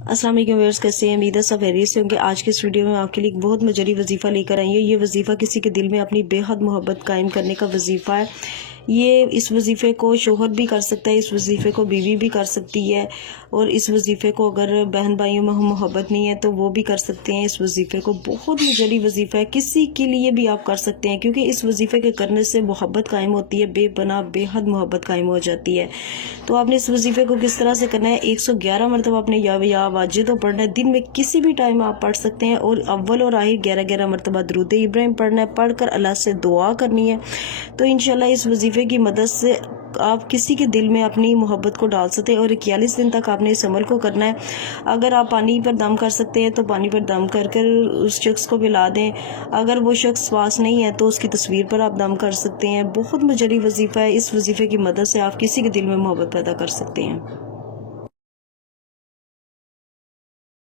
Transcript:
السلام علیکم ویورز، کیسے ہیں؟ امید ہے سب خیریت سے ہوں گے۔ آج کے اس ویڈیو میں آپ کے لیے ایک بہت مجری وظیفہ لے کر آئی ہوں۔ یہ وظیفہ کسی کے دل میں اپنی بے حد محبت قائم کرنے کا وظیفہ ہے۔ اس وظیفے کو شوہر بھی کر سکتا ہے، اس وظیفے کو بیوی بھی کر سکتی ہے، اور اس وظیفے کو اگر بہن بھائیوں میں محبت نہیں ہے تو وہ بھی کر سکتے ہیں۔ اس وظیفے کو بہت مجری وظیفہ ہے، کسی کے لیے بھی آپ کر سکتے ہیں، کیونکہ اس وظیفے کے کرنے سے محبت قائم ہوتی ہے، بے پناہ بے حد محبت قائم ہو جاتی ہے۔ تو آپ نے اس وظیفے کو کس طرح سے کرنا ہے؟ 111 مرتبہ آپ نے یا واجد تو پڑھنا ہے، دن میں کسی بھی ٹائم آپ پڑھ سکتے ہیں، اور اول اور آخر 11 مرتبہ درود ابراہیم پڑھنا ہے، پڑھ کر اللہ سے دعا کرنی ہے۔ تو انشاءاللہ اس وظیفے کی مدد سے آپ کسی کے دل میں اپنی محبت کو ڈال سکتے ہیں، اور 41 دن تک آپ نے اس عمل کو کرنا ہے۔ اگر آپ پانی پر دم کر سکتے ہیں تو پانی پر دم کر کر اس شخص کو پلا دیں، اگر وہ شخص پاس نہیں ہے تو اس کی تصویر پر آپ دم کر سکتے ہیں۔ بہت مجری وظیفہ ہے، اس وظیفے کی مدد سے آپ کسی کے دل میں محبت پیدا کر سکتے ہیں۔